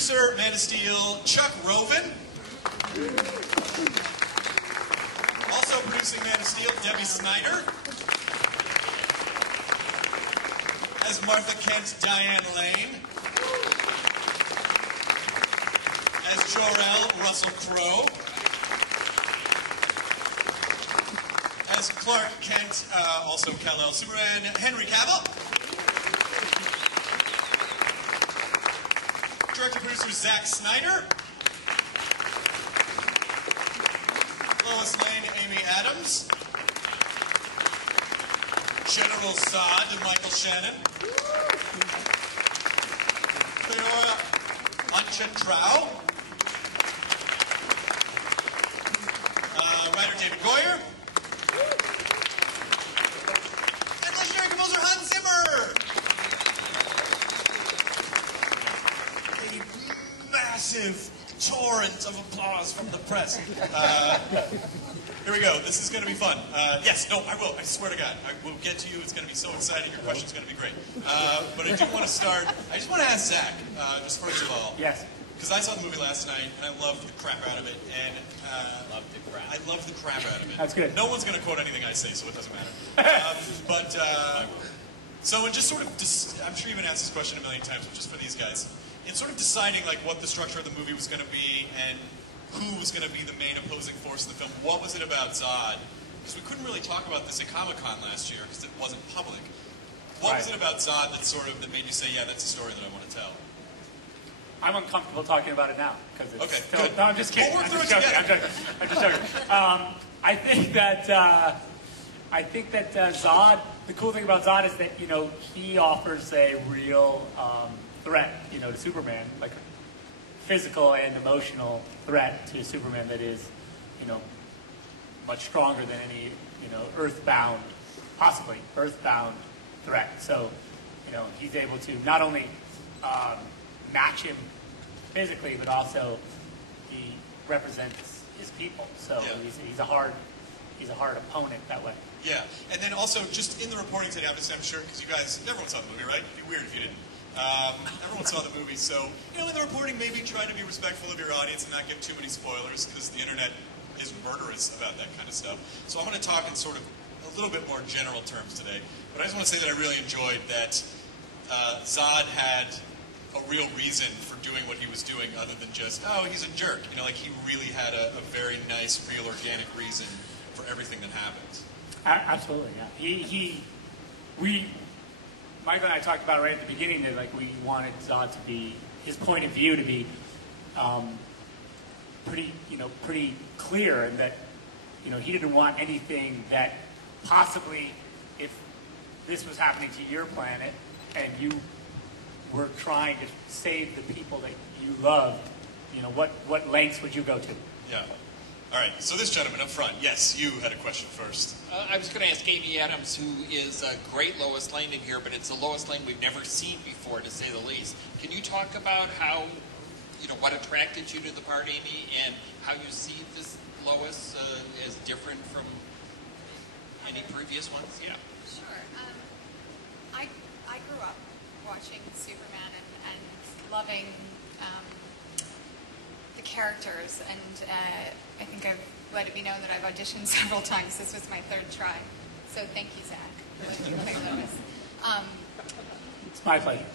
Producer, Man of Steel, Chuck Roven. Also producing Man of Steel, Debbie Snyder. As Martha Kent, Diane Lane. As JOR-EL, Russell Crowe. As Clark Kent, also Kal-El Superman, Henry Cavill. Director-producer Zack Snyder. Lois Lane, Amy Adams. General Zod, Michael Shannon. Theora Unchatrau. Writer David Goyer. And legendary composer Hans Zimmer. A massive torrent of applause from the press. Here we go. This is going to be fun. Yes, no, I will. I swear to God. I will get to you. It's going to be so exciting. Your question's going to be great. But I do want to start. I just want to ask Zach, just first of all. Yes. Because I saw the movie last night, and I loved the crap out of it. And I loved the crap out of it. That's good. No one's going to quote anything I say, so it doesn't matter. So in just sort of, I'm sure you've been asked this question a million times, but just for these guys, in sort of deciding like what the structure of the movie was going to be and who was going to be the main opposing force in the film, what was it about Zod? Because we couldn't really talk about this at Comic-Con last year because it wasn't public. What was it about Zod that made you say, yeah, that's a story that I want to tell? I'm uncomfortable talking about it now because it's okay, still, no, I'm just kidding. We'll I'm just joking. I think that Zod. The cool thing about Zod is that he offers a real threat, to Superman, like a physical and emotional threat to Superman that is, much stronger than any, earthbound, possibly earthbound threat. So, he's able to not only match him physically, but also he represents his people. So yeah. he's a hard opponent that way. Yeah, and then also just in the reporting today, obviously I'm sure because everyone saw the movie, right? It'd be weird if you didn't. Everyone saw the movie, so in the reporting, maybe try to be respectful of your audience and not give too many spoilers because the internet is murderous about that kind of stuff. So I'm going to talk in sort of a little bit more general terms today, but I just want to say that I really enjoyed that Zod had a real reason for doing what he was doing other than just, oh, he's a jerk. Like he really had a very nice, real, organic reason for everything that happens. Absolutely, yeah. Michael and I talked about it right at the beginning that like we wanted Zod to be, his point of view to be pretty clear, and that he didn't want anything that possibly, if this was happening to your planet and you were trying to save the people that you loved, what lengths would you go to? Yeah. All right, so this gentleman up front, yes, you had a question first. I was going to ask Amy Adams, who is a great Lois Lane in here, but it's a Lois Lane we've never seen before, to say the least. Can you talk about how, what attracted you to the part, Amy, and how you see this Lois as different from any previous ones? Yeah. Sure. I grew up watching Superman and loving the characters, and I think I've let it be known that I've auditioned several times. This was my third try, so thank you, Zach, for letting me play Lois. It's my pleasure.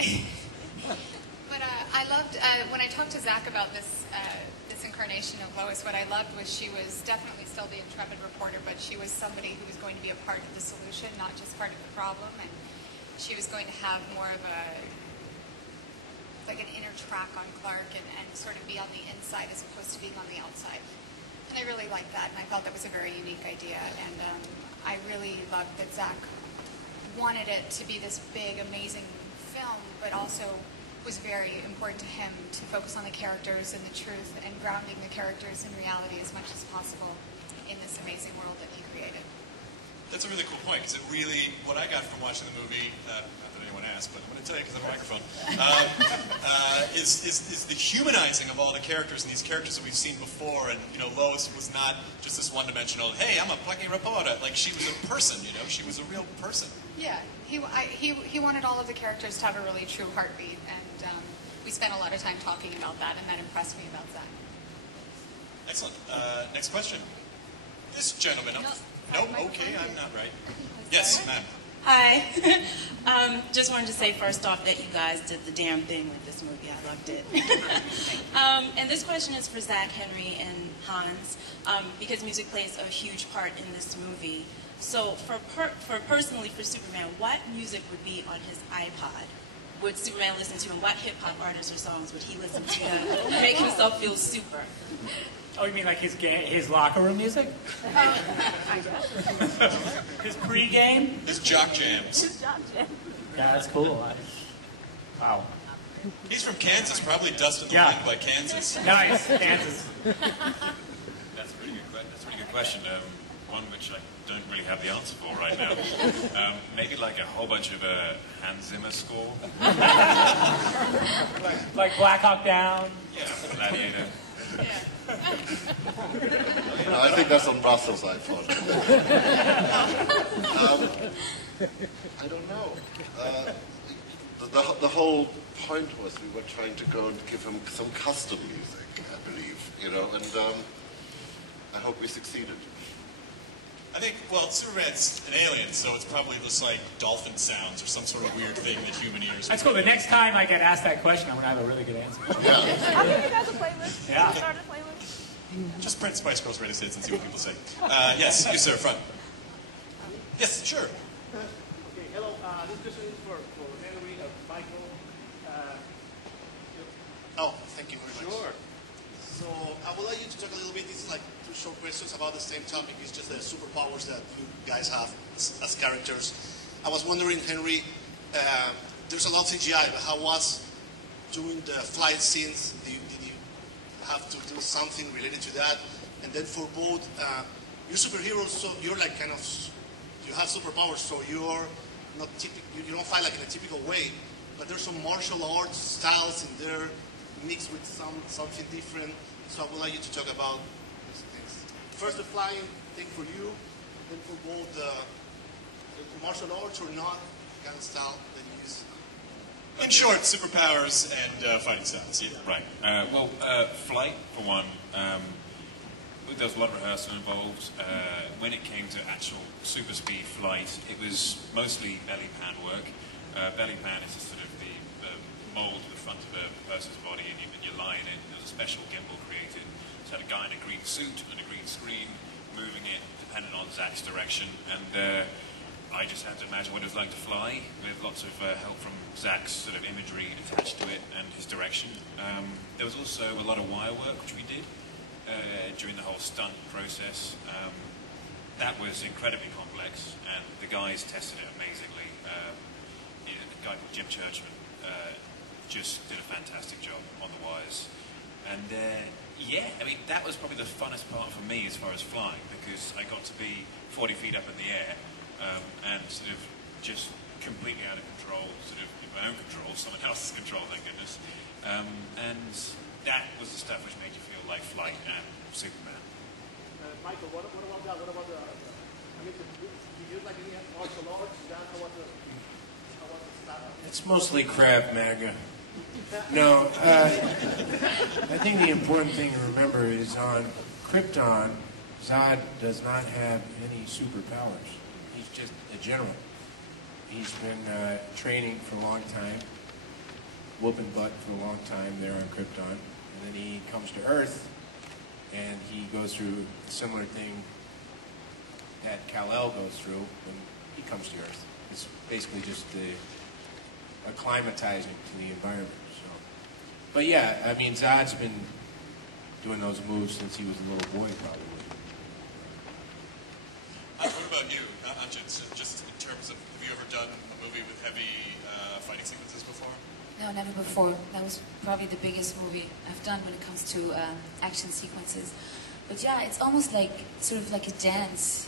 But I loved when I talked to Zach about this incarnation of Lois. What I loved was she was definitely still the intrepid reporter, but she was somebody who was going to be a part of the solution, not just part of the problem, and she was going to have more of an inner track on Clark and sort of be on the inside as opposed to being on the outside. And I really liked that, and I felt that was a very unique idea. And I really loved that Zach wanted it to be this big, amazing film, but also was very important to him to focus on the characters and the truth and grounding the characters in reality as much as possible in this amazing world that he created. That's a really cool point, because it really, what I got from watching the movie, not that anyone asked, but I'm going to tell you because I have a microphone, is the humanizing of all the characters and these characters that we've seen before. And, Lois was not just this one-dimensional, hey, I'm a plucky reporter. Like, she was a person, she was a real person. Yeah, he wanted all of the characters to have a really true heartbeat, and we spent a lot of time talking about that, and that impressed me about Zach. Excellent. Next question. This gentleman. No, Nope. Okay, I'm not right. Yes, ma'am. Hi. Just wanted to say first off that you guys did the damn thing with this movie. I loved it. And this question is for Zach, Henry, and Hans, because music plays a huge part in this movie. So personally for Superman, what music would be on his iPod? Would Superman listen to, and what hip-hop artists or songs would he listen to make himself feel super? Oh, you mean like his locker room music? His pregame? His jock jams. Yeah, that's cool. Wow. He's from Kansas, probably Dust in the Yeah. Wind by Kansas. Nice, Kansas. That's a pretty good question. One which I don't really have the answer for right now. Maybe like a whole bunch of Hans Zimmer score. Like Black Hawk Down. Yeah, Gladiator. No, I think that's on Russell's iPhone. I don't know. The whole point was we were trying to go and give him some custom music, I believe, you know, and I hope we succeeded. I think, well, Superman's an alien, so it's probably just like dolphin sounds or some sort of weird thing that human ears. That's cool. The next time I get asked that question, I'm going to have a really good answer. Yeah. I'll give you guys a playlist. Yeah. Start a playlist. Just print Spice Girls Greatest Hits and see what people say. Yes, you sir, front. Yes, sure. Okay, hello. This question is for Henry, Michael. Oh, thank you very much. Sure. So I would like you to talk a little bit. This is like two short questions about the same topic. It's just the superpowers that you guys have as characters. I was wondering, Henry, there's a lot of CGI, but how was doing the flight scenes? Did you have to do something related to that? And then for both, you're superheroes, so you're like kind of, you have superpowers, so you're not typical. You don't fight like in a typical way, but there's some martial arts styles in there mixed with something different. So I would like you to talk about these things. First, the flying thing for you, then for both the martial arts or not kind of style that you use. In short, superpowers and fighting styles. Yeah. Right. Flight, for one. There was a lot of rehearsal involved. When it came to actual super speed flight, it was mostly belly pan work. Belly pan is sort of the mold at the front of a person's body, and you lie in it. There's a special gimbal created. So I had a guy in a green suit and a green screen moving it depending on Zach's direction, and I just had to imagine what it was like to fly with lots of help from Zach's sort of imagery attached to it and his direction. There was also a lot of wire work which we did during the whole stunt process. That was incredibly complex, and the guys tested it amazingly. The guy called Jim Churchman just did a fantastic job on the wires. And yeah, I mean, that was probably the funnest part for me as far as flying, because I got to be 40 feet up in the air and sort of just completely out of control, sort of in my own control, someone else's control, thank goodness. And that was the stuff which made you feel like flight and Superman. Michael, what about that? What about the I mean, do you use like any martial arts? How was the style? It's mostly Krav Maga. No, I think the important thing to remember is on Krypton, Zod does not have any superpowers. He's just a general. He's been training for a long time, whooping butt for a long time there on Krypton, and then he comes to Earth, and he goes through a similar thing that Kal-El goes through when he comes to Earth. It's basically just acclimatizing to the environment. So, but yeah, I mean, Zod's been doing those moves since he was a little boy, probably. What about you, Anjit? Just in terms of, have you ever done a movie with heavy fighting sequences before? No, never before. That was probably the biggest movie I've done when it comes to action sequences. But yeah, it's almost like sort of like a dance.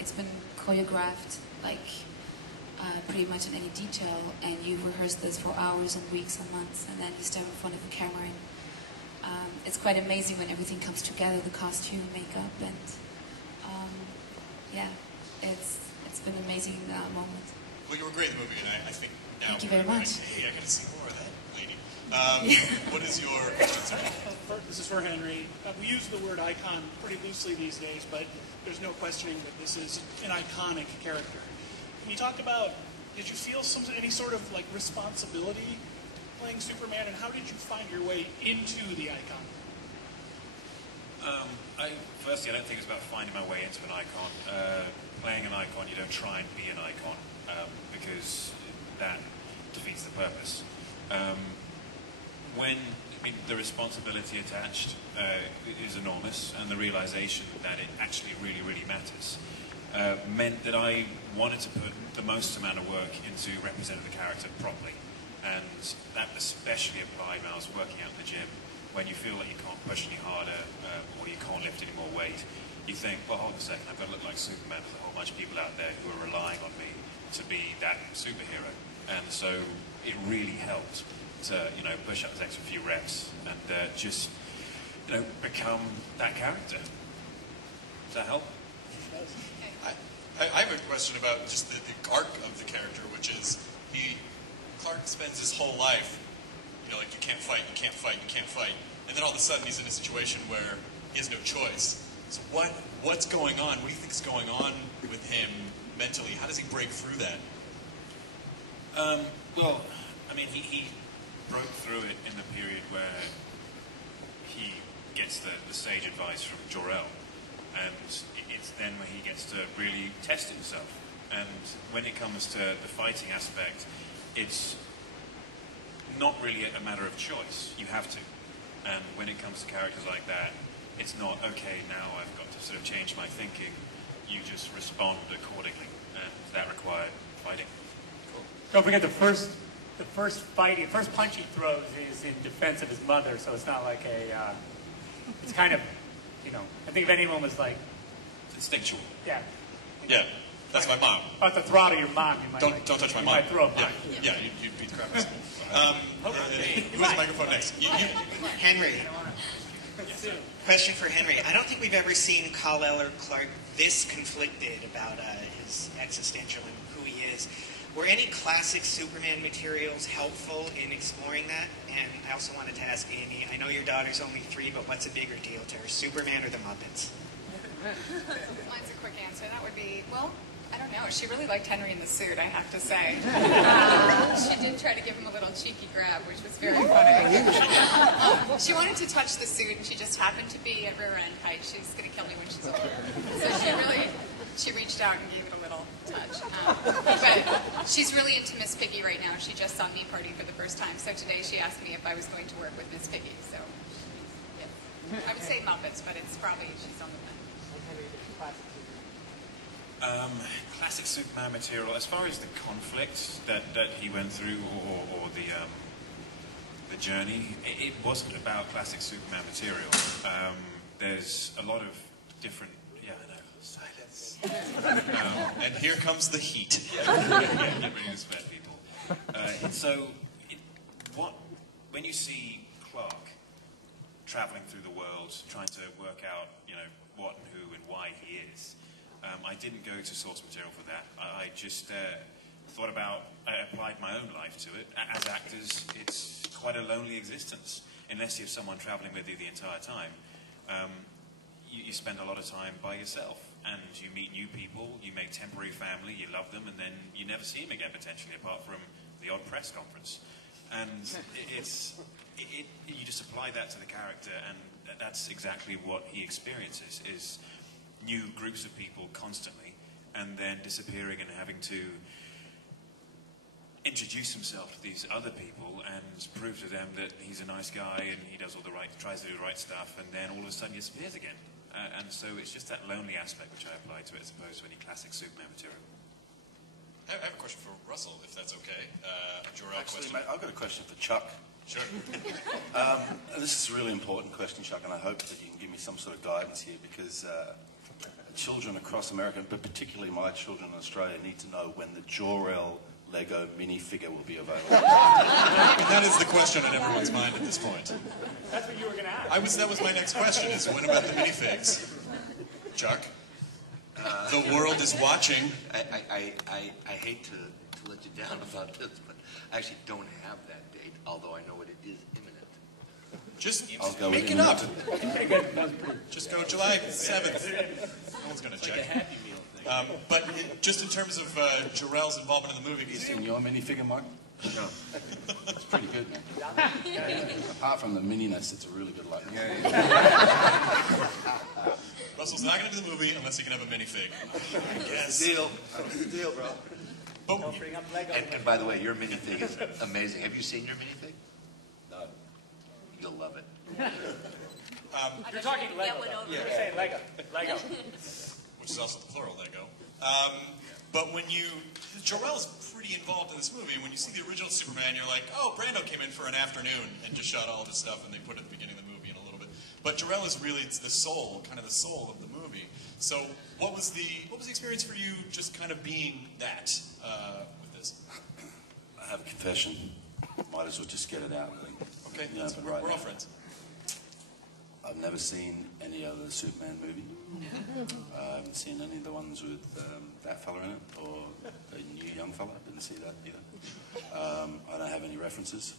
It's been choreographed like pretty much in any detail, and you rehearse this for hours and weeks and months, and then you stand in front of a camera, and it's quite amazing when everything comes together, the costume, makeup, and yeah, it's been an amazing moment. Well, you were great in the movie, and I think now... Thank you very much. Hey, I got to see more of that lady. What is your question, sir? This is for Henry. We use the word icon pretty loosely these days, but there's no questioning that this is an iconic character. Can you talk about, did you feel any sort of like responsibility playing Superman, and how did you find your way into the icon? Firstly, I don't think it's about finding my way into an icon. Playing an icon, you don't try and be an icon, because that defeats the purpose. The responsibility attached is enormous, and the realization that it actually really, really matters meant that I wanted to put the most amount of work into representing the character properly. And that especially applied when I was working out in the gym. When you feel like you can't push any harder, or you can't lift any more weight, you think, well, hold a second, I've got to look like Superman. There's a whole bunch of people out there who are relying on me to be that superhero. And so it really helped to, push up those extra few reps and just, become that character. Does that help? I have a question about just the arc of the character, which is Clark spends his whole life, like you can't fight, you can't fight, you can't fight. And then all of a sudden he's in a situation where he has no choice. So what's going on? What do you think is going on with him mentally? How does he break through that? He broke through it in the period where he gets the sage advice from JOR-EL. And it's then where he gets to really test himself. And when it comes to the fighting aspect, it's not really a matter of choice. You have to. And when it comes to characters like that, it's not, okay, now I've got to sort of change my thinking. You just respond accordingly. And that required fighting. Cool. Don't forget the first punch he throws is in defense of his mother, so it's not like it's kind of, I think if anyone was like... It's instinctual. Yeah. Yeah. That's my mom. About to throttle your mom, you might... Don't touch my mom. You might throw a punch. Yeah, you'd beat the crap out of Who has the microphone next? Henry. Question for Henry. I don't think we've ever seen Kal-El or Clark this conflicted about his existential and who he is. Were any classic Superman materials helpful in exploring that? And I also wanted to ask Amy, I know your daughter's only 3, but what's a bigger deal to her, Superman or the Muppets? Mine's a quick answer. That would be, well, I don't know. She really liked Henry in the suit, I have to say. She did try to give him a little cheeky grab, which was very funny. She wanted to touch the suit, and she just happened to be at rear end height. She's going to kill me when she's older. So she reached out and gave it a little touch. But she's really into Miss Piggy right now. She just saw me party for the first time. So today she asked me if I was going to work with Miss Piggy. So yeah. I would say Muppets, but it's probably she's on the fence. Classic Superman material. As far as the conflict that he went through, or the journey, it wasn't about classic Superman material. There's a lot of different. Yeah, I know. Silence. And here comes the heat. Get ready to sweat, people. When you see Clark traveling through the world, trying to work out, what and who and why he is. I didn't go to source material for that. I just I applied my own life to it. As actors, it's quite a lonely existence, unless you have someone traveling with you the entire time. You spend a lot of time by yourself, and you meet new people, you make temporary family, you love them, and then you never see them again, potentially, apart from the odd press conference. And you just apply that to the character, and that's exactly what he experiences, is new groups of people constantly, and then disappearing and having to introduce himself to these other people and prove to them that he's a nice guy and he does tries to do the right stuff, and then all of a sudden he disappears again. And so it's just that lonely aspect which I apply to it, as opposed to any classic Superman material. I have a question for Russell, if that's okay. JOR-EL Actually, question. mate, I've got a question for Chuck. Sure. This is a really important question, Chuck, and I hope that you can give me some sort of guidance here, because children across America, but particularly my children in Australia, need to know when the JOR-EL Lego minifigure will be available. And that is the question on everyone's mind at this point. That's what you were going to ask. That was my next question, is when about the minifigs? Chuck? The world is watching. I hate to let you down about this, but I actually don't have that date, although I know it is imminent. Just make it up. Just go July 7th. No one's going to check. Like a Happy Meal thing. But just in terms of JOR-EL's involvement in the movie, You seen your minifigure, Mike? No. It's pretty good, man. Apart from the mininess, it's a really good look. Russell's not going to do the movie unless he can have a minifig. That's the deal. That's the deal, bro. But, And by the way, your minifig is amazing. Have you seen your minifig? No. You'll love it. You're talking Lego. You're saying Lego. Lego. Which is also the plural Lego. But when JOR-EL's pretty involved in this movie. When you see the original Superman, you're like, oh, Brando came in for an afternoon and just shot all of this stuff, and they put it at the beginning of the movie in a little bit. But JOR-EL is really the soul, kind of the soul of the movie. So what was the experience for you, just kind of being that with this? I have a confession. Might as well just get it out. Okay, we're all friends. I've never seen any other Superman movie. I haven't seen any of the ones with that fella in it, or the new young fella. I didn't see that either. I don't have any references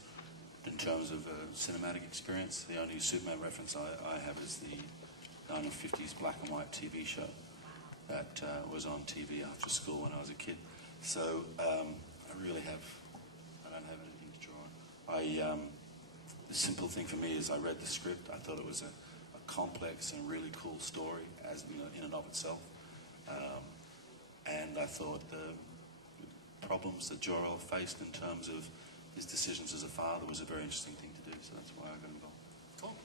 in terms of cinematic experience. The only Superman reference I have is the 1950s black and white TV show that was on TV after school when I was a kid. So I don't have anything to draw on. The simple thing for me is I read the script. I thought it was a complex and really cool story as in and of itself. And I thought the problems that JOR-EL faced in terms of his decisions as a father was a very interesting thing to do, so that's why I got involved. Cool.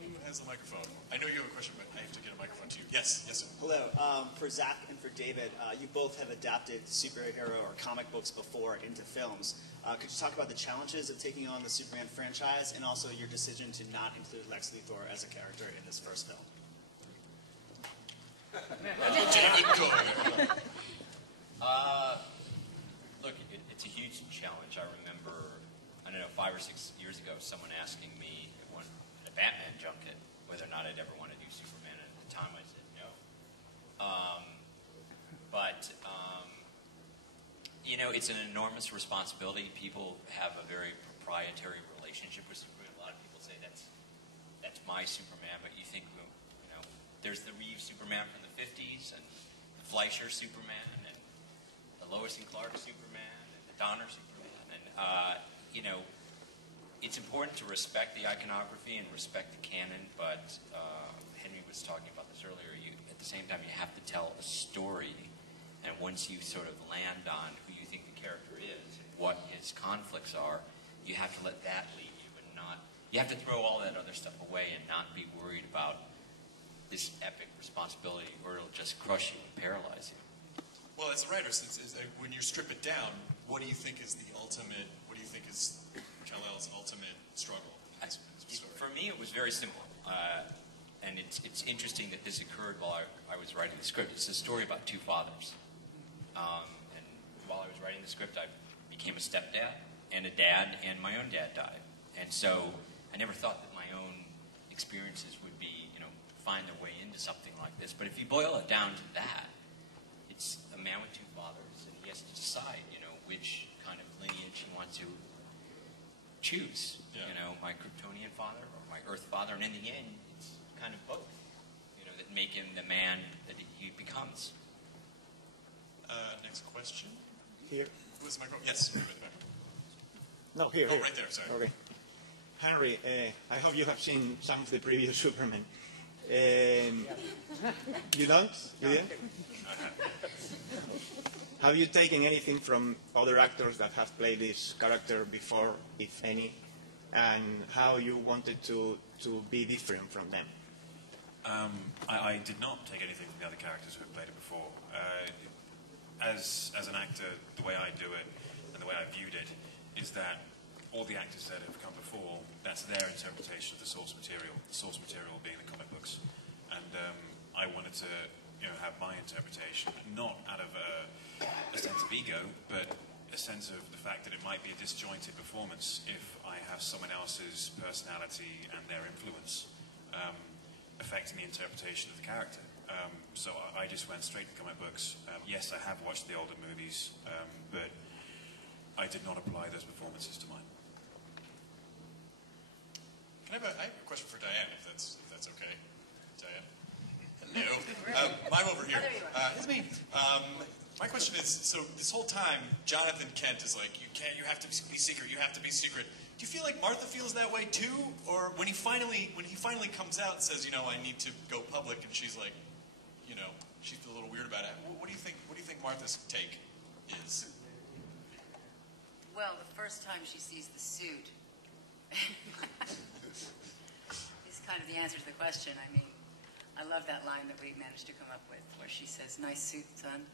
Who has the microphone? I know you have a question, but I have to get a microphone to you. Yes, yes, sir. Hello. For Zach and for David, you both have adapted superhero or comic books before into films. Could you talk about the challenges of taking on the Superman franchise and also your decision to not include Lex Luthor as a character in this first film? Look, it's a huge challenge. I remember, 5 or 6 years ago, someone asking me at a Batman junket whether or not I'd ever want to do Superman. And at the time, I said no. It's an enormous responsibility. People have a very proprietary relationship with Superman. A lot of people say that's my Superman, but you think, there's the Reeves Superman from the 50s, and the Fleischer Superman, and the Lois and Clark Superman, and the Donner Superman, and it's important to respect the iconography and respect the canon, but Henry was talking about this earlier. At the same time, you have to tell a story, and once you sort of land on who you think the character is and what his conflicts are, you have to let that lead you, and you have to throw all that other stuff away and not be worried about this epic responsibility, or it'll just crush you and paralyze you. Well, as a writer, when you strip it down, what do you think is the ultimate? What do you think is Kal-El's ultimate struggle? For me, it was very simple, and it's interesting that this occurred while I was writing the script. It's a story about two fathers, and while I was writing the script, I became a stepdad and a dad, and my own dad died, and so I never thought that my own experiences would be, find their way into something like this. But if you boil it down to that, it's a man with two fathers, and he has to decide, which kind of lineage he wants to choose. Yeah. My Kryptonian father or my Earth father, and in the end, it's kind of both, that make him the man that he becomes. Next question. Here. Who's the microphone? Yes. No, here. Oh, here. right there. Sorry. Okay. Henry, I hope you have seen some of the previous Superman. You don't? You didn't? Have you taken anything from other actors that have played this character before, if any, and how you wanted to be different from them? I did not take anything from the other characters who have played it before. As an actor, the way I do it and the way I viewed it is that all the actors that have come before, that's their interpretation of the source material being the comic books. And I wanted to have my interpretation, not out of a sense of ego, but a sense of the fact that it might be a disjointed performance if I have someone else's personality and their influence affecting the interpretation of the character. So I just went straight to comic books. Yes, I have watched the older movies, but I did not apply those performances to mine. I have a question for Diane, if that's okay. Diane? Hello. Mine over here. It's me. My question is, so this whole time, Jonathan Kent is like, you have to be secret, you have to be secret. Do you feel like Martha feels that way too? Or when he finally comes out and says, I need to go public, and she's like, she's a little weird about it. What do you think Martha's take is? Well, the first time she sees the suit is kind of the answer to the question. I mean, I love that line that we managed to come up with where she says, "Nice suit, son."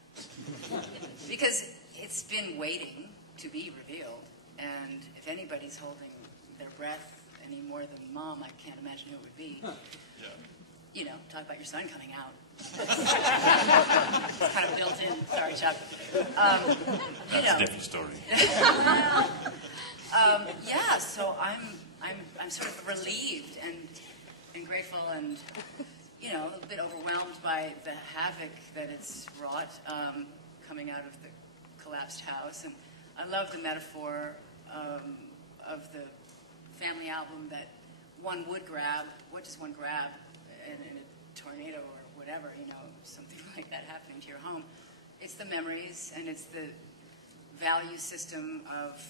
Because it's been waiting to be revealed, and if anybody's holding their breath any more than Mom, I can't imagine who it would be. Yeah. Talk about your son coming out. It's kind of built in. Sorry, Chuck. That's a different story. Yeah, so I'm sort of relieved and grateful and a little bit overwhelmed by the havoc that it's wrought coming out of the collapsed house. And I love the metaphor of the family album that one would grab. What does one grab in a tornado or whatever, something like that happening to your home? It's the memories, and it's the value system of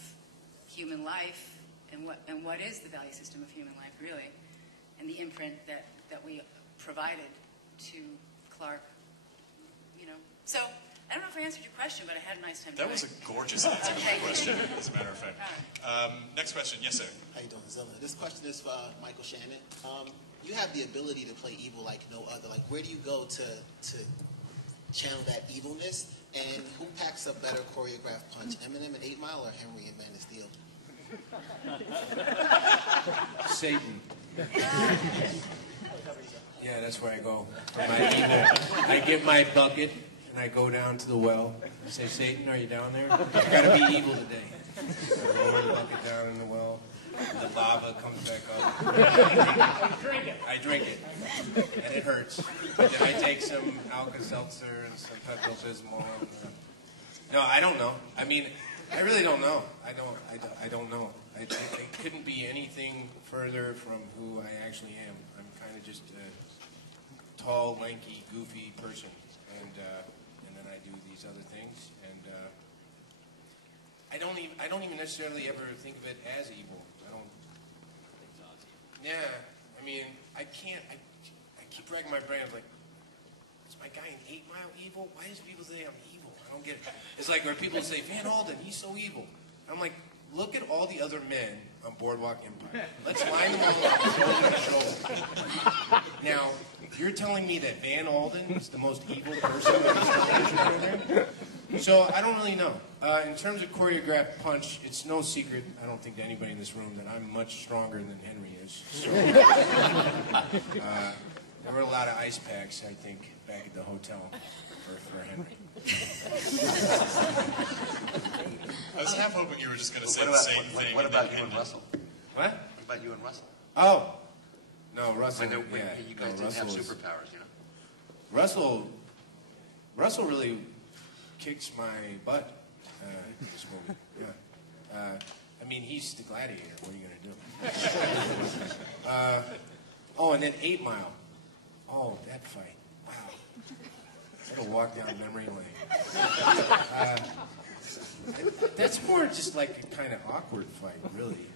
human life, and what is the value system of human life, really, and the imprint that we provided to Clark, So, I don't know if I answered your question, but I had a nice time. That was a gorgeous answer to the question, as a matter of fact. Next question. Yes, sir. How you doing, Zilla? This question is for Michael Shannon. You have the ability to play evil like no other. Like, where do you go to channel that evilness? And who packs a better choreographed punch, Eminem in 8 Mile or Henry in Man of Steel? Satan. Yeah, that's where I go for my evil. I get my bucket and I go down to the well. I say, Satan, are you down there? You gotta be evil today. I roll the bucket down in the well. The lava comes back up. I drink it. And it hurts. But then I take some Alka-Seltzer and some Pepto-Bismol. No, I don't know. I mean, I really don't know. I don't know. I couldn't be anything further from who I actually am. I'm kind of just a tall, lanky, goofy person. And then I do these other things. And I don't even necessarily ever think of it as evil. Yeah, I mean, I keep racking my brain. I'm like, is my guy in 8 Mile evil? Why does people say I'm evil? I don't get it. It's like where people say, Van Alden, he's so evil. I'm like, look at all the other men on Boardwalk Empire. Let's line them all up, shoulder to shoulder. Now, you're telling me that Van Alden is the most evil person in this television? So I don't really know. In terms of choreographed punch, it's no secret, I don't think to anybody in this room, that I'm much stronger than Henry is. So, there were a lot of ice packs, I think, back at the hotel for Henry. I was half hoping you were just going to say the same thing. What about you and Russell? What? What about you and Russell? Oh. No, Russell, You guys didn't have Russell superpowers, Russell really kicks my butt in this movie. Yeah. I mean, he's the gladiator. What are you going to do? Oh, and then 8 Mile. Oh, that fight. Wow. What a walk down memory lane. That's more just like a kind of awkward fight, really.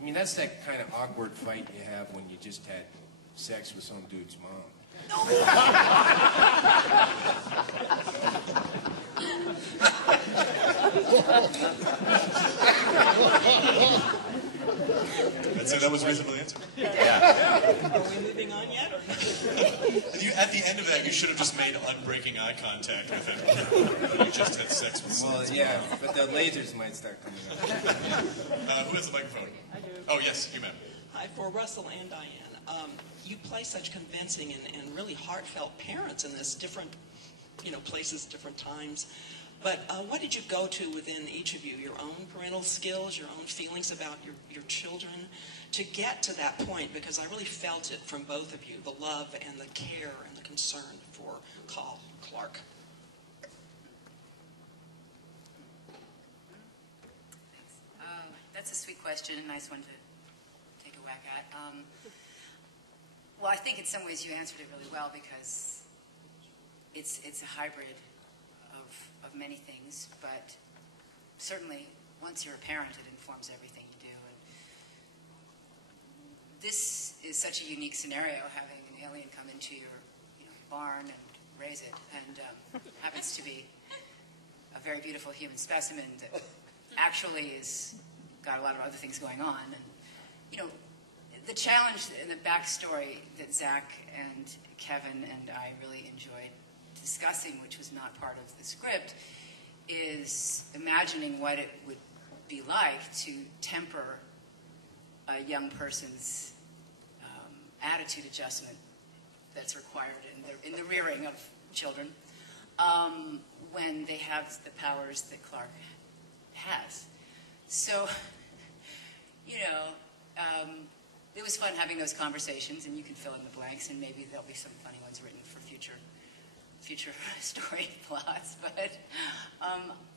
I mean, that's that kind of awkward fight you have when you just had sex with some dude's mom. That was reasonably answered. Yeah. Are we moving on yet? Or at the end of that, you should have just made unbreaking eye contact with him. You just had sex with someone. Well, yeah, but the lasers might start coming up. Who has the microphone? I do. Oh, yes, you, ma'am. Hi, for Russell and Diane. You play such convincing and really heartfelt parents in this different, places, different times. But what did you go to within each of you, your own parental skills, your own feelings about your children, to get to that point? Because I really felt it from both of you, the love and the care and the concern for Clark. good question, a nice one to take a whack at. Well, I think in some ways you answered it really well because it's a hybrid of many things, but certainly once you're a parent, it informs everything you do. And this is such a unique scenario, having an alien come into your barn and raise it, and happens to be a very beautiful human specimen that actually is got a lot of other things going on. And, the challenge and the backstory that Zach and Kevin and I really enjoyed discussing, which was not part of the script, is imagining what it would be like to temper a young person's attitude adjustment that's required in the rearing of children when they have the powers that Clark has. So, it was fun having those conversations, and you can fill in the blanks, and maybe there'll be some funny ones written for future story plots. But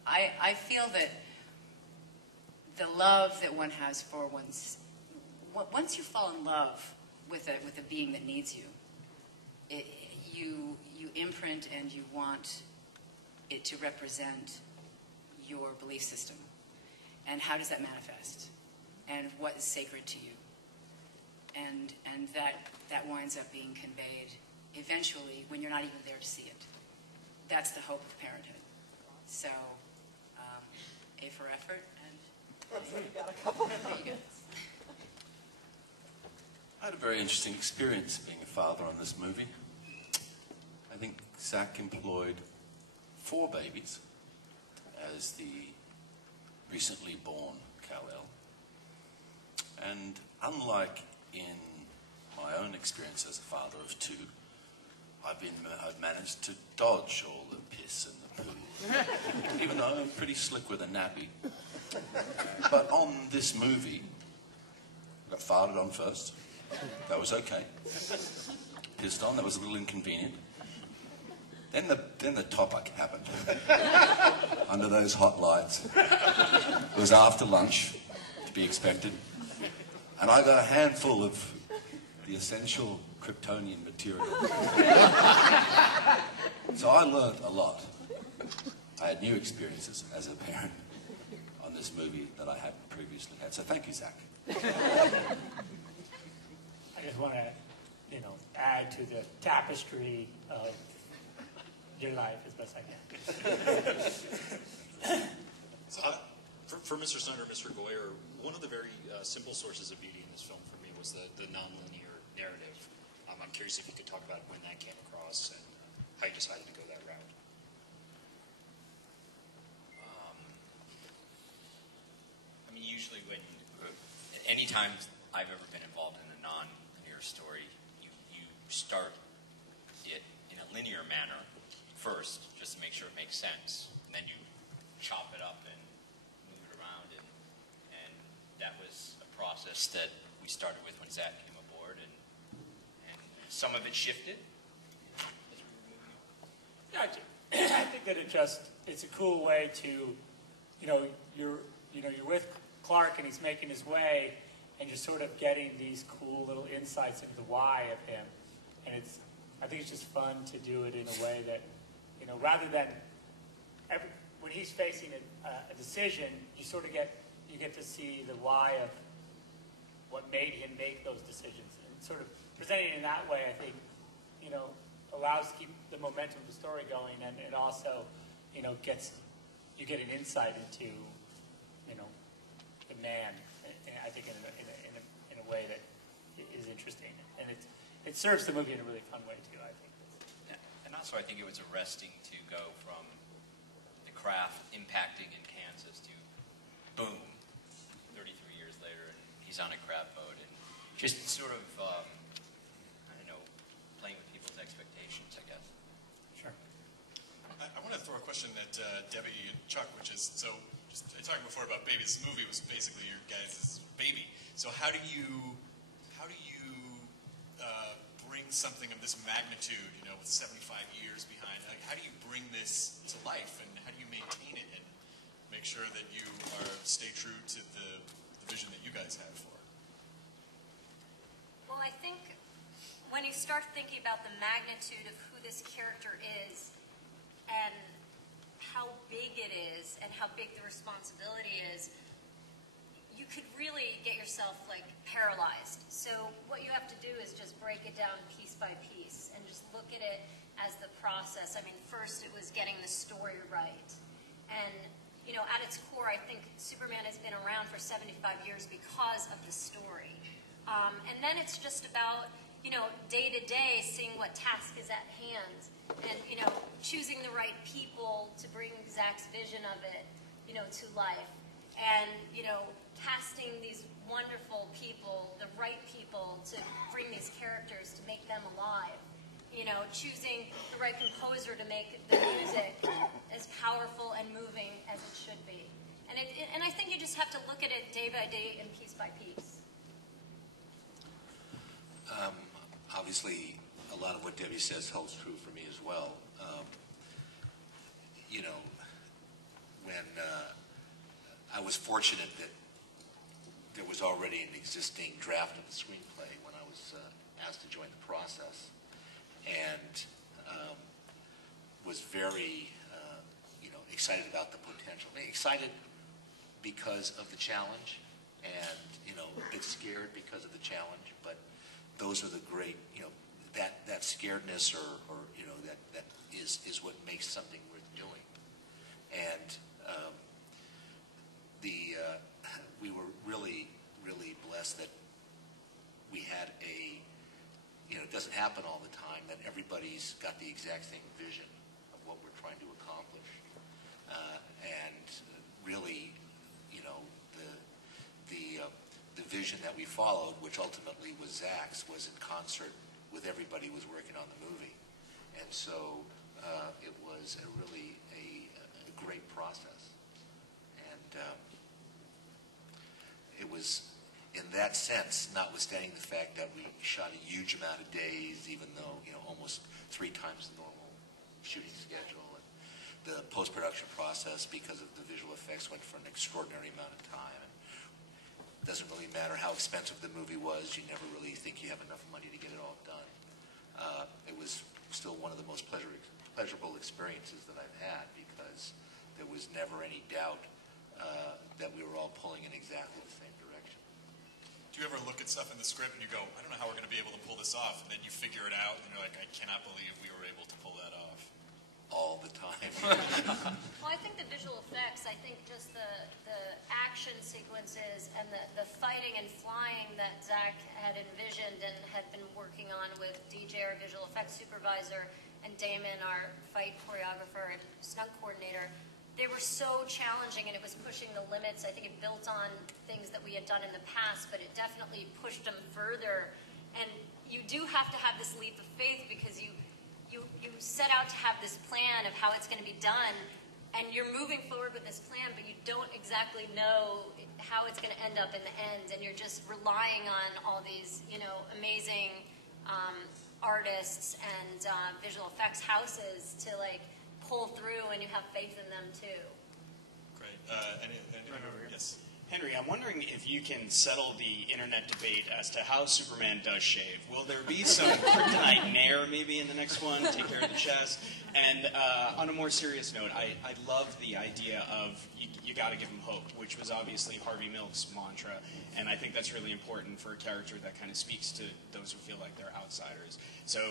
I feel that the love that one has for once you fall in love with a being that needs you, you imprint and you want it to represent your belief system. And how does that manifest? And what is sacred to you? And that winds up being conveyed eventually when you're not even there to see it. That's the hope of parenthood. So, A for effort, and You got a couple. there you go. I had a very interesting experience being a father on this movie. I think Zach employed 4 babies as the recently born Kal-El. And unlike in my own experience as a father of 2, I've managed to dodge all the piss and the poo, even though I'm pretty slick with a nappy. But on this movie, I got farted on first. That was okay. Pissed on, that was a little inconvenient. Then the topic happened. Under those hot lights. It was after lunch, to be expected. And I got a handful of the essential Kryptonian material. So I learned a lot. I had new experiences as a parent on this movie that I hadn't previously had. So thank you, Zach. I just want to, add to the tapestry of your life as best I can. For Mr. Snyder and Mr. Goyer, one of the very simple sources of beauty in this film for me was the nonlinear narrative. I'm curious if you could talk about when that came across and how you decided to go that route. Usually anytime I've ever been involved in a non-linear story, you start it in a linear manner first, just to make sure it makes sense, and then you chop it up and move it around, and that was a process that we started with when Zach came aboard, and some of it shifted. Yeah, I think that it's a cool way to, you're with Clark and he's making his way, and you're sort of getting these cool little insights into the why of him, and I think it's just fun to do it in a way that, rather than when he's facing a decision, you get to see the why of what made him make those decisions, and sort of presenting it in that way, I think, allows to keep the momentum of the story going, and it also, you get an insight into, the man, I think in a way that is interesting, and it serves the movie in a really fun way too, I think. And also I think it was arresting to go from the craft impacting in Kansas to boom, 33 years later, and he's on a crab boat, and just sort of, playing with people's expectations, I guess. Sure. I want to throw a question at Debbie and Chuck, which is, so just talking before about babies, this movie was basically your guys' baby. So how do you bring something of this magnitude, with 75 years behind, how do you bring this to life, and how do you maintain it and make sure that you stay true to the vision that you guys have for her? Well, I think when you start thinking about the magnitude of who this character is and how big it is and how big the responsibility is, you could really get yourself like paralyzed. So what you have to do is just break it down piece by piece and just look at it as the process. I mean, first it was getting the story right. And, you know, at its core, I think Superman has been around for 75 years because of the story. And then it's just about, you know, day to day, seeing what task is at hand and, you know, choosing the right people to bring Zach's vision of it, you know, to life. And, you know, casting these wonderful people, the right people to bring these characters, to make them alive. You know, choosing the right composer to make the music as powerful and moving as it should be. And I think you just have to look at it day by day and piece by piece. Obviously, a lot of what Debbie says holds true for me as well. You know, when I was fortunate that there was already an existing draft of the screenplay when I was asked to join the process, and was very, you know, excited about the potential. Excited because of the challenge, and, you know, a bit scared because of the challenge, but those are the great, you know, that scaredness or you know, that is what makes something worth doing. And we were really, really blessed that we had a, you know, it doesn't happen all the time that everybody's got the exact same vision of what we're trying to accomplish. And really, you know, the vision that we followed, which ultimately was Zach's, was in concert with everybody who was working on the movie. And so it was a really a great process. And it was, in that sense, notwithstanding the fact that we shot a huge amount of days, even though, you know, almost 3 times the normal shooting schedule. And the post-production process, because of the visual effects, went for an extraordinary amount of time. And it doesn't really matter how expensive the movie was. You never really think you have enough money to get it all done. It was still one of the most pleasurable experiences that I've had, because there was never any doubt that we were all pulling in exactly the same direction. Do you ever look at stuff in the script and you go, I don't know how we're going to be able to pull this off, and then you figure it out and you're like, I cannot believe we were able to pull that off? All the time. Well, I think the visual effects, I think just the action sequences and the fighting and flying that Zach had envisioned and had been working on with DJ, our visual effects supervisor, and Damon, our fight choreographer and stunt coordinator, they were so challenging, and it was pushing the limits. I think it built on things that we had done in the past, but it definitely pushed them further. And you do have to have this leap of faith, because you set out to have this plan of how it's going to be done, and you're moving forward with this plan, but you don't exactly know how it's going to end up in the end, and you're just relying on all these, you know, amazing artists and visual effects houses to, like, pull through, and you have faith in them too. Great. Yes. Henry, I'm wondering if you can settle the internet debate as to how Superman does shave. Will there be some kryptonite nair maybe in the next one, take care of the chest? And on a more serious note, I love the idea of you got to give him hope, which was obviously Harvey Milk's mantra, and I think that's really important for a character that kind of speaks to those who feel like they're outsiders. So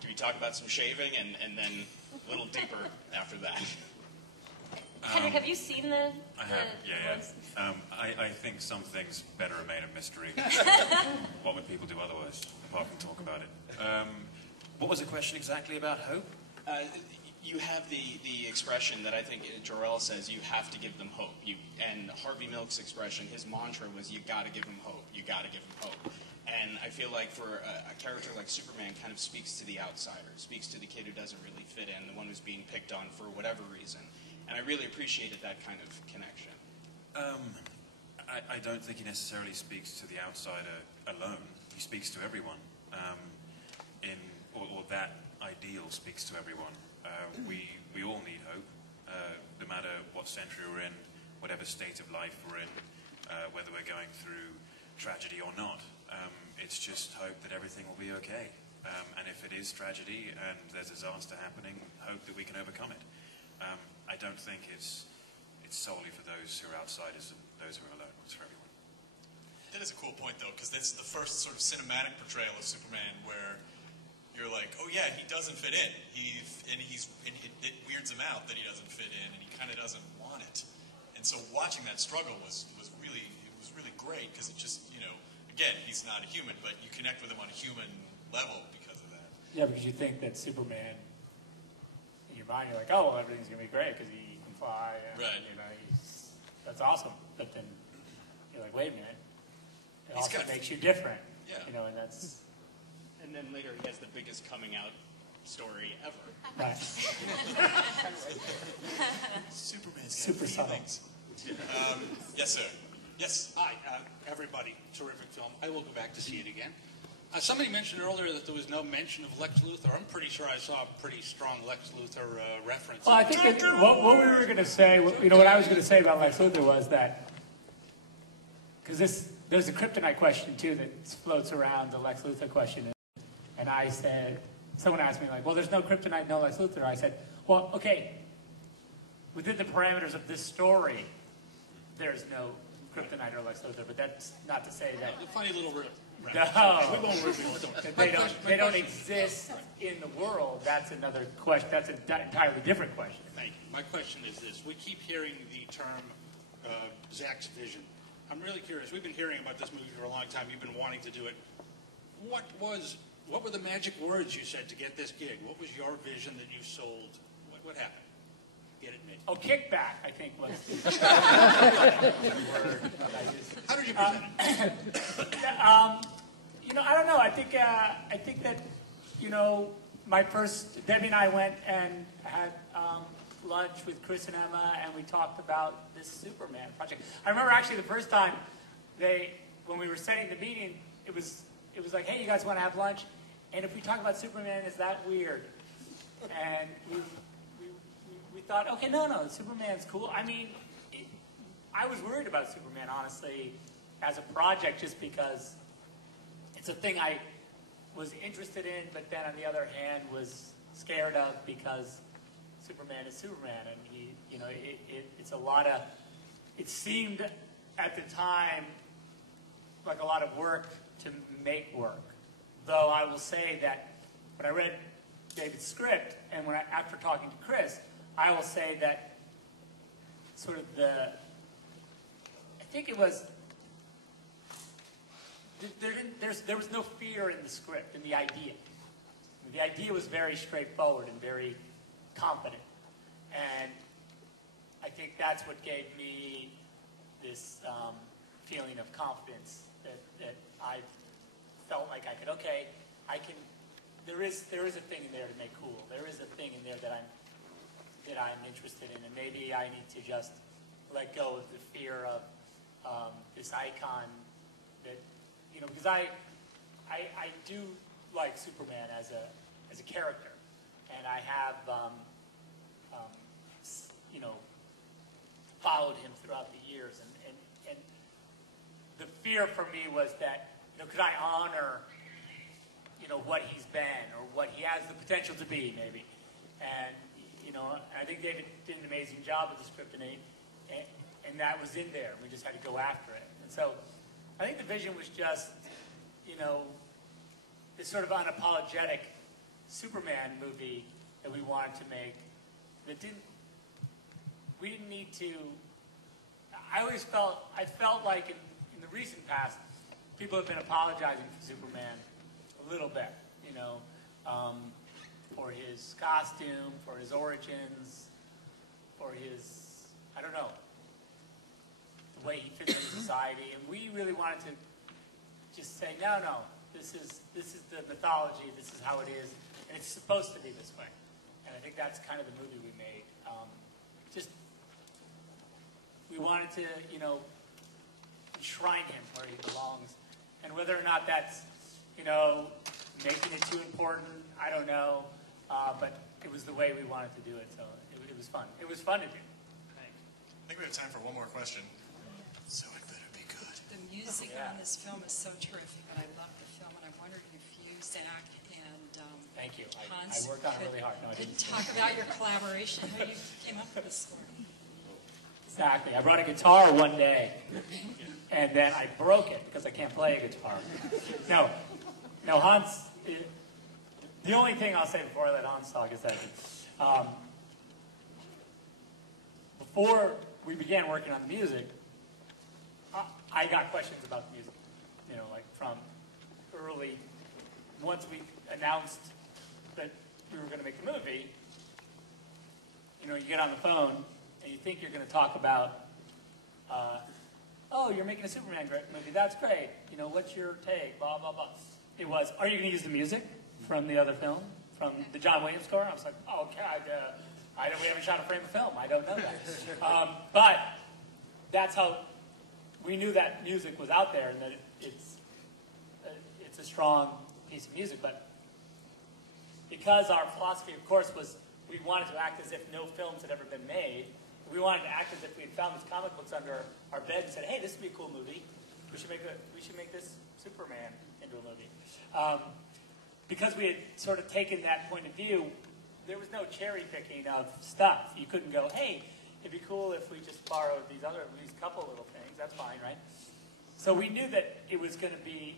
can we talk about some shaving and then a little deeper after that? Henry, have you seen the I have, yeah. I think some things better remain a mystery. What would people do otherwise, apart from talk about it? What was the question exactly about hope? You have the expression that I think JOR-EL says, you have to give them hope. And Harvey Milk's expression, his mantra was, you got to give them hope, you got to give them hope. And I feel like for a character like Superman kind of speaks to the outsider, speaks to the kid who doesn't really fit in, the one who's being picked on for whatever reason. And I really appreciated that kind of connection. I don't think he necessarily speaks to the outsider alone. He speaks to everyone. Or that ideal speaks to everyone. We all need hope, no matter what century we're in, whatever state of life we're in, whether whether we're going through tragedy or not. It's just hope that everything will be okay. And if it is tragedy and there's a disaster happening, hope that we can overcome it. I don't think it's solely for those who are outsiders and those who are alone. It's for everyone. That is a cool point, though, because that's the first sort of cinematic portrayal of Superman where you're like, oh yeah, he doesn't fit in. It weirds him out that he doesn't fit in, and he kind of doesn't want it. And so watching that struggle was really great, because it just, again, he's not a human, but you connect with him on a human level because of that. Yeah, because you think that Superman, in your mind, you're like, oh, well, everything's going to be great because he can fly. And, right. That's awesome. But then you're like, wait a minute. It He's also got- makes you different. Yeah. And that's... And then later he has the biggest coming out story ever. Right. Superman's Super got subtle. feelings. Yes, sir. Yes. Hi, everybody. Terrific film. I will go back to see it again. Somebody mentioned earlier that there was no mention of Lex Luthor. I'm pretty sure I saw a pretty strong Lex Luthor reference. Well, I think that what we were going to say, what I was going to say about Lex Luthor was that, because there's a kryptonite question, too, that floats around the Lex Luthor question. And I said, someone asked me, like, well, there's no kryptonite, no Lex Luthor. I said, well, okay, within the parameters of this story, there's no kryptonite or Lex Luthor, but that's not to say that... A funny little rip. No, We won't reveal it. they don't exist in the world. That's another question. That's an entirely different question. Thank you. My question is this. We keep hearing the term Zach's vision. I'm really curious. We've been hearing about this movie for a long time. You've been wanting to do it. What were the magic words you said to get this gig? What was your vision that you sold? What happened? Get it made. Oh, kickback, I think was the word. How did you present it? I don't know. I think that, my first, Debbie and I went and had lunch with Chris and Emma, and we talked about this Superman project. I remember actually the first time when we were setting the meeting, it was like, hey, you guys want to have lunch? And if we talk about Superman, is that weird? And we thought, okay, no, Superman's cool. I mean, I was worried about Superman, honestly, as a project, just because it's a thing I was interested in, but then on the other hand was scared of, because Superman is Superman, and it's a lot of. It seemed at the time like a lot of work to make work. Though I will say that when I read David's script, and after talking to Chris, I will say that sort of I think it was, there was no fear in the script, in the idea. The idea was very straightforward and very confident. And I think that's what gave me this feeling of confidence that I felt like I could, okay, there is a thing in there to make cool. There is a thing in there that I'm interested in, and maybe I need to just let go of the fear of this icon that, because I do like Superman as a character, and I have followed him throughout the years, and the fear for me was that, could I honor what he's been, or what he has the potential to be, maybe. And, I think David did an amazing job with the script, and that was in there. We just had to go after it. And so I think the vision was just, this sort of unapologetic Superman movie that we wanted to make that we didn't need to, I felt like in the recent past, people have been apologizing for Superman a little bit, for his costume, for his origins, for his, I don't know, the way he fits into society. And we really wanted to just say, no, this is the mythology, this is how it is, and it's supposed to be this way. And I think that's kind of the movie we made. We wanted to, enshrine him where he belongs. And whether or not that's, making it too important, I don't know. But it was the way we wanted to do it, so it was fun. It was fun to do. I think we have time for one more question. So it better be good. on this film is so terrific, and I love the film, and I wondered if you, Zach, and Thank you. Hans I worked on it really hard. No, I could didn't. talk about your collaboration, how you came up with the score. Exactly. I brought a guitar one day, and then I broke it because I can't play a guitar. No, Hans. The only thing I'll say before I let Hans talk is that before we began working on the music, I got questions about the music. You know, like from early, once we announced that we were going to make the movie, you know, you get on the phone and you think you're going to talk about, oh, you're making a Superman movie, that's great. You know, what's your take, blah, blah, blah. It was, are you going to use the music from the other film, from the John Williams score? I was like, oh, God, we haven't shot a frame of film. I don't know that. But that's how we knew that music was out there and that it's a strong piece of music. But because our philosophy, of course, was we wanted to act as if no films had ever been made. We wanted to act as if we had found these comic books under our bed and said, hey, this would be a cool movie. We should make this Superman into a movie. Because we had sort of taken that point of view, there was no cherry picking of stuff. You couldn't go, hey, it'd be cool if we just borrowed these couple little things. That's fine, right? So we knew that it was going to be,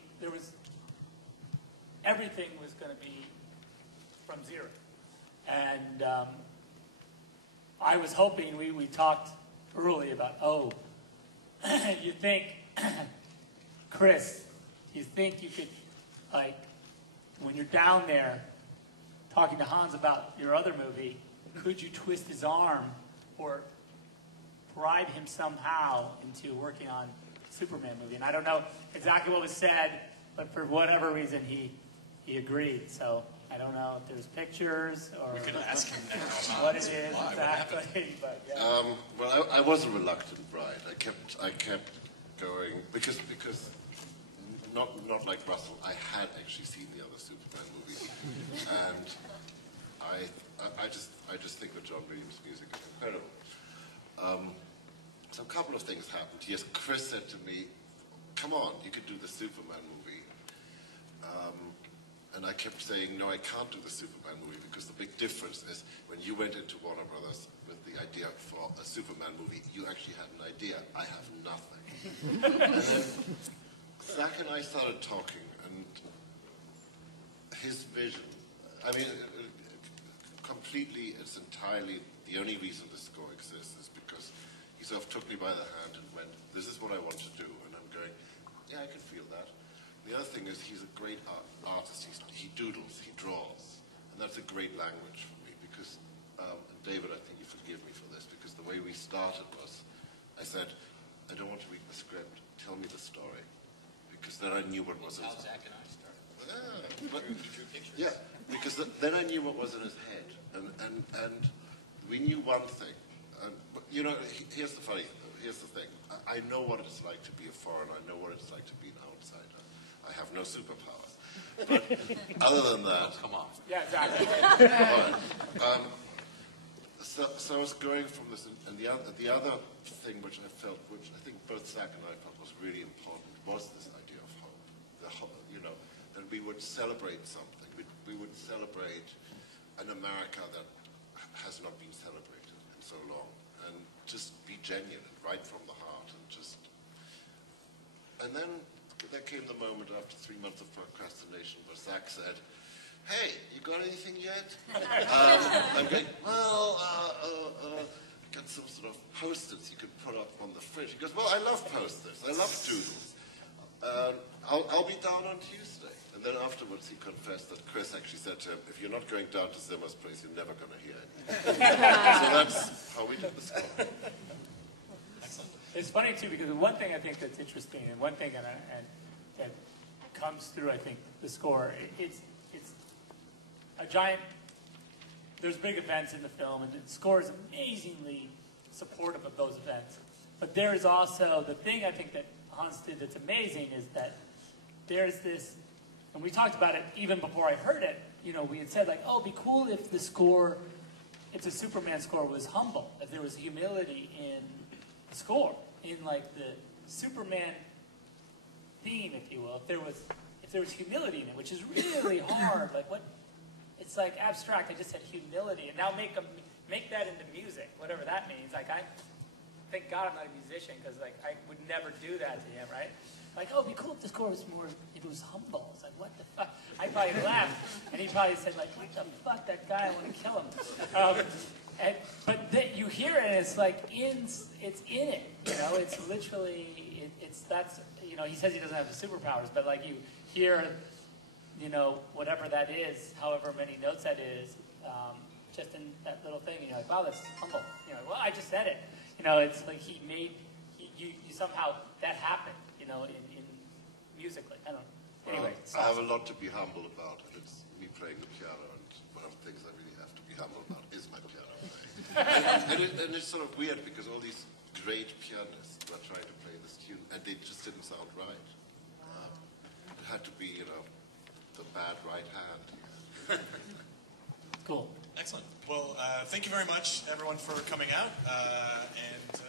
everything was going to be from zero. And I was hoping, we talked early about, you think, Chris, you think you could, like, when you're down there talking to Hans about your other movie, could you twist his arm or bribe him somehow into working on a Superman movie? And I don't know exactly what was said, but for whatever reason, he agreed. So I don't know if there's pictures or we could ask him now. what it is exactly. But, yeah. Well, I was a reluctant bride. I kept going because not like Russell. I had actually seen the other Superman movies, and I just think that John Williams' music is incredible. So a couple of things happened. Yes, Chris said to me, "Come on, you could do the Superman movie." And I kept saying, no, I can't do the Superman movie because the big difference is when you went into Warner Brothers with the idea for a Superman movie, you actually had an idea. I have nothing. And then Zach and I started talking, and his vision, I mean, completely, it's entirely, the only reason the score exists is because he sort of took me by the hand and went, this is what I want to do. And I'm going, yeah, I can feel that. The other thing is he's a great artist. He doodles, he draws, and that's a great language for me because, and David, I think you forgive me for this, because the way we started was, I said, I don't want to read the script, tell me the story, because then I knew what was in his head. Zach and I started. Yeah, because then I knew what was in his head, and we knew one thing, but you know, here's the thing, I know what it's like to be a foreigner, I know what it's like to be an outsider. I have no superpowers. But other than that... Oh, come on. Yeah, exactly. So I was going from this, and the other thing which I think both Zach and I felt was really important was this idea of hope. You know, that we would celebrate something. We would celebrate an America that has not been celebrated in so long. And just be genuine and right from the heart. And then there came the moment after 3 months of procrastination where Zach said, hey, you got anything yet? I'm going, well, got some sort of posters you could put up on the fridge. He goes, well, I love posters. I love doodles. I'll be down on Tuesday. And then afterwards he confessed that Chris actually said to him, if you're not going down to Zimmer's place, you're never going to hear it. So that's how we did the score. It's funny, too, because one thing I think that's interesting, and one thing that comes through, I think, the score, it's a giant, there's big events in the film, and the score is amazingly supportive of those events. But there is also, the thing I think that Hans did that's amazing is that there's this, and we talked about it even before I heard it, you know, we had said, like, oh, it'd be cool if the score, if the Superman score was humble, if there was humility in the score, in like the Superman theme, if you will, if there was humility in it, which is really hard. Like what? It's like abstract. I just said humility, and now make that into music, whatever that means. Like thank God I'm not a musician, because like I would never do that to him, right? Like, oh, it'd be cool if this chord was more, if it was humble. It's like, what the fuck? I'd probably laugh, and he probably said like, what the fuck, that guy, I want to kill him. But you hear it, and it's like it's in it, you know. It's literally that's, you know. He says he doesn't have the superpowers, but like you hear, you know, whatever that is, however many notes that is, just in that little thing, and you're like, wow, that's humble. You know, well, I just said it. You know, it's like you somehow that happened, you know, in musically. I don't know. Anyway, I have a lot to be humble about, and it's me playing the piano, and one of the things I really have to be humble about is my piano playing. and it's sort of weird, because all these great pianists were trying to play this tune, and they just didn't sound right. It had to be, you know, the bad right hand. Cool. Excellent. Well, thank you very much, everyone, for coming out, and